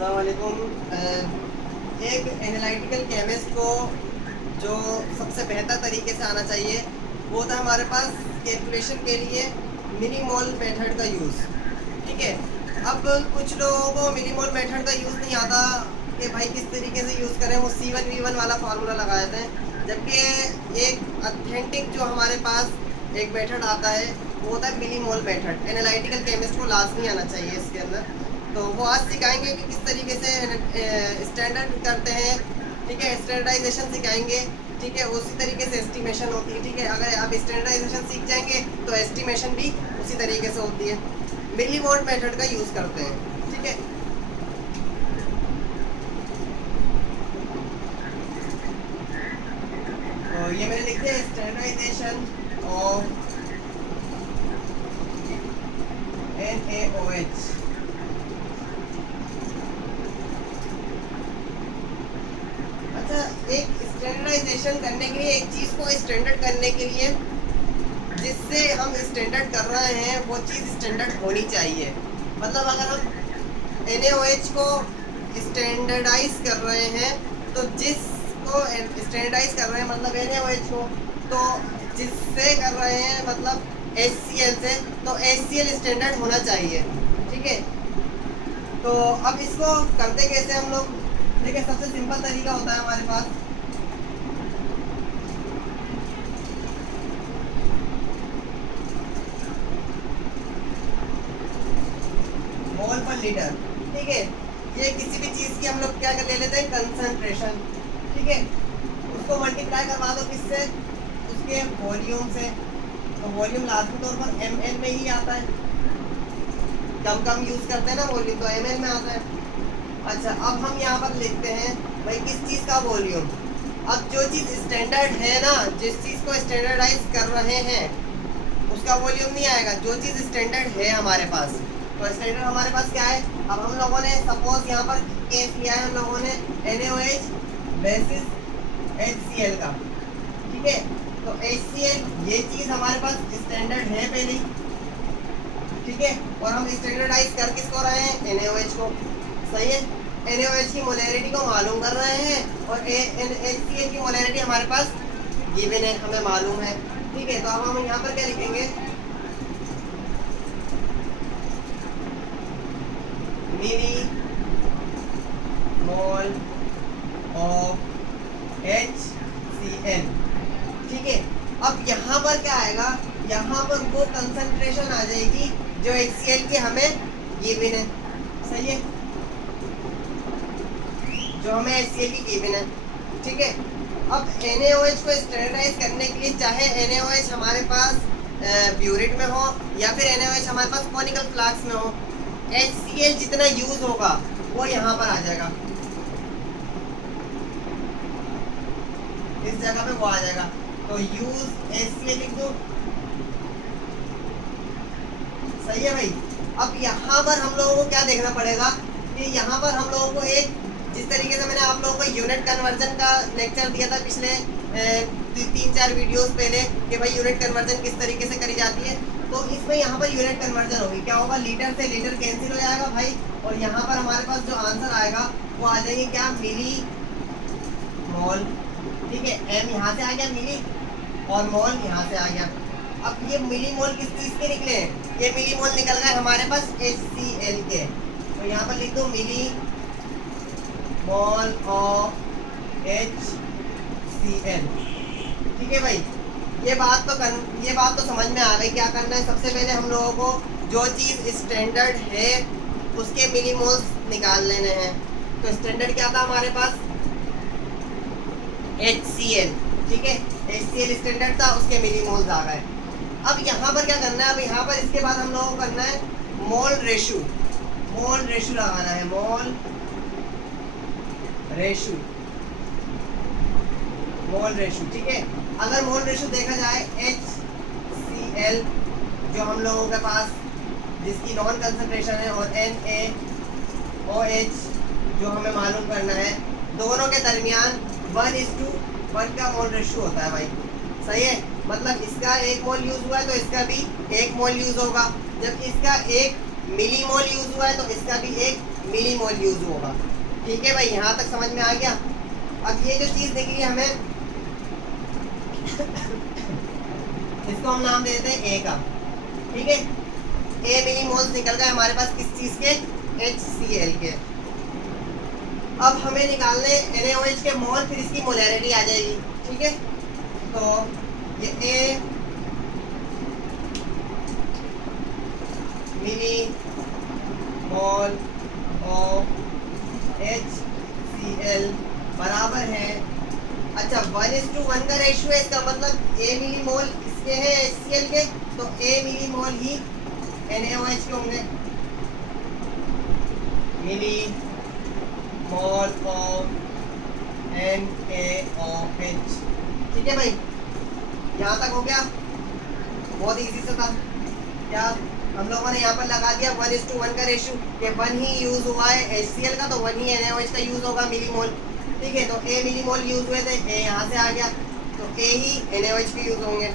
अस्सलाम वालेकुम। एक एनालिटिकल केमिस्ट को जो सबसे बेहतर तरीके से आना चाहिए वो था हमारे पास कैलकुलेशन के लिए मिनी मोल मेथड का यूज़। ठीक है, अब कुछ लोगों को मिनी मोल मेथड का यूज़ नहीं आता कि भाई किस तरीके से यूज़ करें, वो C1V1 वाला फार्मूला लगा देते हैं। जबकि एक ऑथेंटिक जो हमारे पास एक मेथड आता है वो होता है मिनी मोल मेथड। एनालिटिकल केमिस्ट को लाजमी आना चाहिए इसके अंदर। तो वो आज सिखाएंगे कि किस तरीके से स्टैंडर्ड करते हैं। ठीक है, स्टैंडर्डाइजेशन सिखाएंगे। ठीक है, उसी तरीके से एस्टिमेशन होती है। ठीक है, अगर आप स्टैंडर्डाइजेशन सीख जाएंगे तो एस्टिमेशन भी उसी तरीके से होती है। मिली वोल्ट मेथड का यूज़ करते हैं। ठीक है, तो ये मैंने लिख दिया स्टैंडर्डाइजेशन ऑफ NaOH। अच्छा, एक स्टैंडर्डाइजेशन करने के लिए, एक चीज़ को स्टैंडर्ड करने के लिए जिससे हम स्टैंडर्ड कर रहे हैं वो चीज़ स्टैंडर्ड होनी चाहिए। मतलब अगर हम NaOH को स्टैंडर्डाइज कर रहे हैं तो जिसको स्टैंडर्डाइज कर रहे हैं मतलब NaOH को, तो जिससे कर रहे हैं मतलब HCl से, तो HCl स्टैंडर्ड होना चाहिए। ठीक है, तो अब इसको करते कैसे हम लोग? देखिए, सबसे सिंपल तरीका होता है हमारे पास, मोल पर लीटर। ठीक है, ये किसी भी चीज़ की हम लोग क्या कर ले लेते हैं, कंसंट्रेशन। ठीक है, उसको मल्टीप्लाई करवा दो किससे, उसके वॉल्यूम से। तो वॉल्यूम लाजमी तौर पर ml में ही आता है। कम कम यूज़ करते हैं ना वॉल्यूम, तो ml में आता है। अच्छा, अब हम यहाँ पर लिखते हैं भाई किस चीज़ का वॉल्यूम। अब जो चीज़ स्टैंडर्ड है ना, जिस चीज़ को स्टैंडर्डाइज कर रहे हैं उसका वॉल्यूम नहीं आएगा। जो चीज़ स्टैंडर्ड है हमारे पास, तो स्टैंडर्ड हमारे पास क्या है? अब हम लोगों ने सपोज यहाँ पर केस लिया है हम लोगों ने NaOH बेसिस HCl का। ठीक है, तो HCl ये चीज़ हमारे पास स्टैंडर्ड है पहले ही। ठीक है, और हम स्टैंडर्डाइज कर किसको रहे हैं? NaOH को। सही है, NaOH की मोलैरिटी को मालूम कर रहे हैं और HCl की मोलैरिटी हमारे पास गिवन है, हमें मालूम है। ठीक है, तो अब हम यहाँ पर क्या लिखेंगे? मिली मोल ऑफ HCl। ठीक है, अब यहाँ पर क्या आएगा? यहाँ पर वो कंसंट्रेशन आ जाएगी जो HCl की हमें गिवन है। सही है, जो हमें HCl की गिवन है। ठीक है, अब NaOH को स्टैंडर्डाइज करने के लिए चाहे NaOH हमारे पास ब्यूरिट में हो या फिर NaOH हमारे पास कॉनिकल फ्लास्क में हो, HCl जितना यूज होगा वो यहाँ पर आ जाएगा, इस जगह पे वो आ जाएगा। तो यूज HCl लिख दो। सही है भाई। अब यहाँ पर हम लोगों को क्या देखना पड़ेगा कि यहाँ पर हम लोगों को एक, जिस तरीके से मैंने आप लोगों को यूनिट कन्वर्जन का लेक्चर दिया था पिछले 3-4 वीडियोस पहले कि भाई यूनिट कन्वर्जन किस तरीके से करी जाती है, तो इसमें यहाँ पर यूनिट कन्वर्जन होगी। क्या होगा? लीटर से लीटर कैंसिल हो जाएगा भाई, और यहाँ पर हमारे पास जो आंसर आएगा वो आ जाएगी क्या? मिली मोल। ठीक है, m यहाँ से आ गया मिली और मोल यहाँ से आ गया। अब ये मिली मोल किस चीज़ के निकले? ये मिली मोल निकल गए हमारे पास HCl के। तो यहाँ पर लिख दो मिली मोल ऑफ HCl। ठीक है भाई, ये बात तो समझ में आ गई। क्या करना है? सबसे पहले हम लोगों को जो चीज़ स्टैंडर्ड है उसके मिली मोल्स निकाल लेने हैं। तो स्टैंडर्ड क्या था हमारे पास? HCl। ठीक है, HCl स्टैंडर्ड था, उसके मिली मोल्स आ गए। अब यहाँ पर क्या करना है? अब यहाँ पर इसके बाद हम लोगों को करना है मोल रेशो। मोल रेशो लगाना है, मोल रेशो, मोल रेशो। ठीक है, अगर मोल रेशो देखा जाए HCl जो हम लोगों के पास जिसकी नॉन कंसंट्रेशन है और NaOH जो हमें मालूम करना है, दोनों के दरमियान 1:1 का मोल रेशो होता है भाई। सही है, मतलब इसका 1 मोल यूज हुआ है तो इसका भी 1 मोल यूज होगा। जब इसका 1 मिली मोल यूज हुआ है तो इसका भी एक मिली मोल यूज होगा। ठीक है भाई, यहाँ तक समझ में आ गया। अब ये जो चीज दिख रही है हमें, इसको हम नाम दे देते हैं ए का। ठीक है, ए मिली मोल्स निकल गए हमारे पास किस चीज के, HCl के। अब हमें निकालने NaOH के मोल, फिर इसकी मोलैरिटी आ जाएगी। ठीक है, तो ये ए मिली मोल ऑफ HCl बराबर है, अच्छा 1:1 का रेशियो है, इसका मतलब ए मिली मोल इसके हैं HCl के, तो ए मिली मोल ही NaOH के होंगे। मिली मोल ऑफ NaOH। ठीक है भाई, यहाँ तक हो गया, बहुत इजी से था। क्या हम लोगों ने यहाँ पर लगा दिया 1:1 का रेशियो, कि 1 ही यूज हुआ है HCl का, तो 1 ही NaOH का यूज होगा मिली मोल। ठीक है, तो ए मिली मोल यूज हुए थे, ए यहाँ से आ गया, तो ए ही NaOH के यूज होंगे।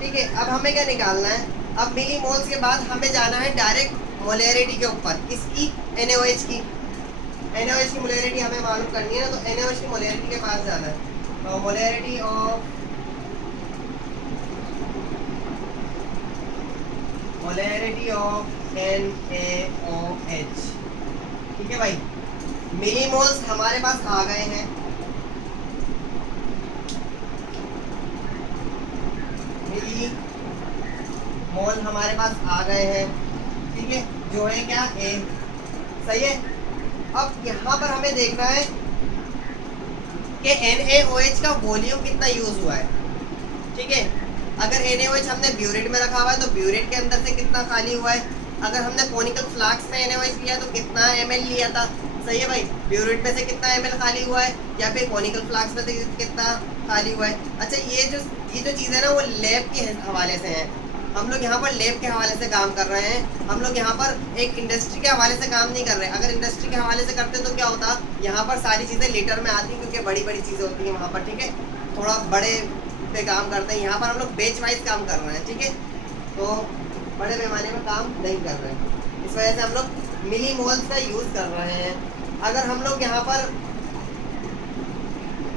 ठीक है, अब हमें क्या निकालना है, अब मिली मोल्स के बाद हमें जाना है डायरेक्ट मोलैरिटी के ऊपर, किसकी, NaOH की। NaOH की मोलैरिटी हमें मालूम करनी है ना, तो NaOH की मोलैरिटी के पास जाना है। तो मोलैरिटी ऑफ NaOH। ठीक है भाई, मिली मोल्स हमारे पास आ गए हैं। मिली मोल हमारे पास आ गए हैं। ठीक है, जो है क्या, ए, सही है। अब यहाँ पर हमें देखना है कि NaOH का वॉल्यूम कितना यूज हुआ है। ठीक है, अगर NaOH हमने ब्यूरेट में रखा हुआ है तो ब्यूरेट के अंदर से कितना खाली हुआ है, अगर हमने कोनिकल फ्लास्क में NaOH लिया तो कितना ml लिया था। सही है भाई, ब्यूरेट में से कितना ml खाली हुआ है, या फिर कोनिकल फ्लास्क में से कितना खाली हुआ है। अच्छा, ये जो चीज़ है ना, वो लैब के हवाले से है। हम लोग यहाँ पर लैब के हवाले से काम कर रहे हैं, हम लोग यहाँ पर एक इंडस्ट्री के हवाले से काम नहीं कर रहे हैं। अगर इंडस्ट्री के हवाले से करते तो क्या होता, यहाँ पर सारी चीज़ें लीटर में आती, क्योंकि बड़ी बड़ी चीज़ें होती हैं वहाँ पर। ठीक है, थोड़ा बड़े पे काम करते हैं, यहाँ पर हम लोग बेच वाइज काम कर रहे हैं। ठीक है, तो बड़े पैमाने में काम नहीं कर रहे हैं, इस वजह से हम लोग मिली मोल्स का यूज़ कर रहे हैं। अगर हम लोग यहाँ पर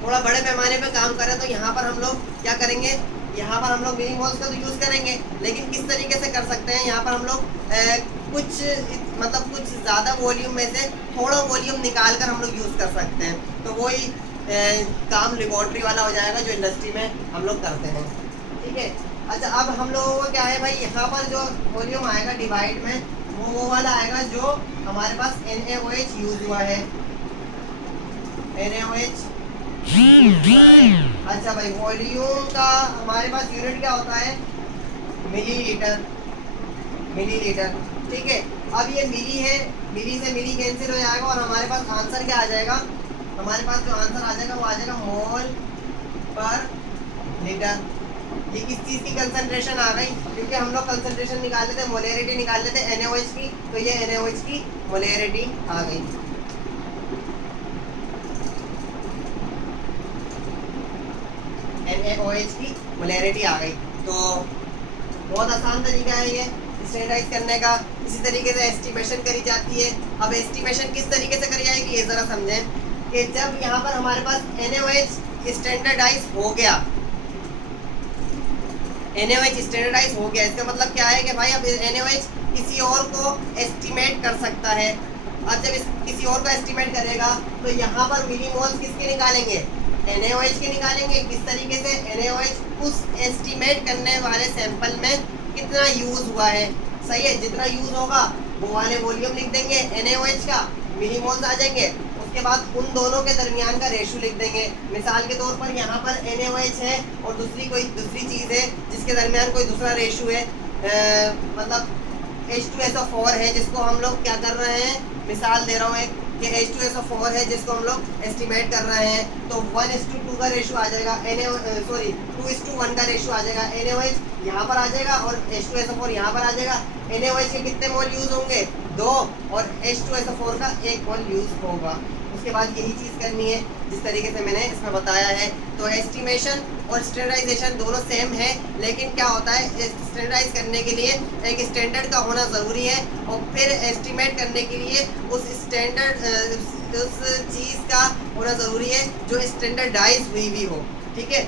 थोड़ा बड़े पैमाने पे काम करें तो यहाँ पर हम लोग क्या करेंगे, यहाँ पर हम लोग मिली मोल्स का तो यूज़ करेंगे, लेकिन किस तरीके से कर सकते हैं, यहाँ पर हम लोग कुछ ज़्यादा वॉल्यूम में से थोड़ा वॉल्यूम निकाल कर हम लोग यूज़ कर सकते हैं। तो वही काम लेबोरेटरी वाला हो जाएगा जो इंडस्ट्री में हम लोग करते हैं। ठीक है, अच्छा अब हम लोगों को क्या है भाई, यहाँ पर जो वॉल्यूम आएगा डिवाइड में, वो वाला आएगा जो हमारे पास NaOH यूज हुआ है। NaOH अच्छा भाई, वॉल्यूम का हमारे पास यूनिट क्या होता है, मिलीलीटर। मिलीलीटर, ठीक है। अब ये मिली है, मिली से मिली कैंसिल हो जाएगा और हमारे पास आंसर क्या आ जाएगा, हमारे पास जो आंसर आ जाएगा वो आ जाएगा मोल पर लीटर। ये किस चीज़ की कंसंट्रेशन आ गई, क्योंकि हम लोग कंसंट्रेशन निकाल लेते, मोलैरिटी निकाल लेते NaOH की, तो ये NaOH की मोलैरिटी आ गई। NaOH की मोलैरिटी आ गई। तो बहुत आसान तरीका है ये स्टैंडर्डाइज करने का। इसी तरीके से एस्टिमेशन करी जाती है। अब एस्टिमेशन किस तरीके से करी जाएगी ये ज़रा समझें कि जब यहाँ पर हमारे पास NaOH स्टैंडर्डाइज हो गया, NaOH स्टैंडर्डाइज हो गया, इसका मतलब क्या है कि भाई अब NaOH किसी और को एस्टिमेट कर सकता है। अब जब किसी और को एस्टिमेट करेगा तो यहाँ पर मिलीमोल्स किसके निकालेंगे, NaOH के निकालेंगे। किस तरीके से, NaOH उस एस्टिमेट करने वाले सैंपल में कितना यूज़ हुआ है, सही है, जितना यूज़ होगा वो वाले वॉल्यूम लिख देंगे NaOH का, मिलीमोल्स आ जाएंगे। उसके बाद उन दोनों के दरमियान का रेशो लिख देंगे। मिसाल के तौर पर यहाँ पर NaOH है और कोई दूसरी चीज़ है जिसके दरमियान कोई दूसरा रेशो है, मतलब H2SO4 है, जिसको हम लोग क्या कर रहे हैं, मिसाल दे रहा हूँ एक कि H2SO4 है जिसको हम लोग एस्टिमेट कर रहे हैं, तो 1:2 का रेशो आ जाएगा, 2:1 का रेशो आ जाएगा। NaOH यहाँ पर आ जाएगा और H2SO4 यहाँ पर आ जाएगा। NaOH के कितने मोल यूज़ होंगे, 2, और H2SO4 का 1 मोल यूज़ होगा। उसके बाद यही चीज़ करनी है जिस तरीके से मैंने इसमें बताया है। तो एस्टिमेशन और स्टैंडर्डाइजेशन दोनों सेम है, लेकिन क्या होता है स्टैंडर्डाइज करने के लिए एक स्टैंडर्ड का होना ज़रूरी है, और फिर एस्टिमेट करने के लिए उस स्टैंडर्ड उस चीज़ का होना ज़रूरी है जो स्टैंडर्डाइज हुई भी हो। ठीक है,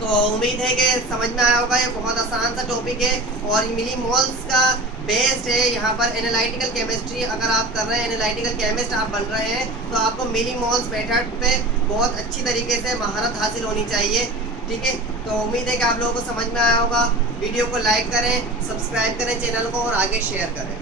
तो उम्मीद है कि समझ में आया होगा। ये बहुत आसान सा टॉपिक है और मिलीमोल्स का बेस्ड है यहाँ पर एनालिटिकल केमिस्ट्री। अगर आप कर रहे हैं, एनालिटिकल केमिस्ट आप बन रहे हैं, तो आपको मिलीमोल्स मेथड पे बहुत अच्छी तरीके से महारत हासिल होनी चाहिए। ठीक है, तो उम्मीद है कि आप लोगों को समझ में आया होगा। वीडियो को लाइक करें, सब्सक्राइब करें चैनल को और आगे शेयर करें।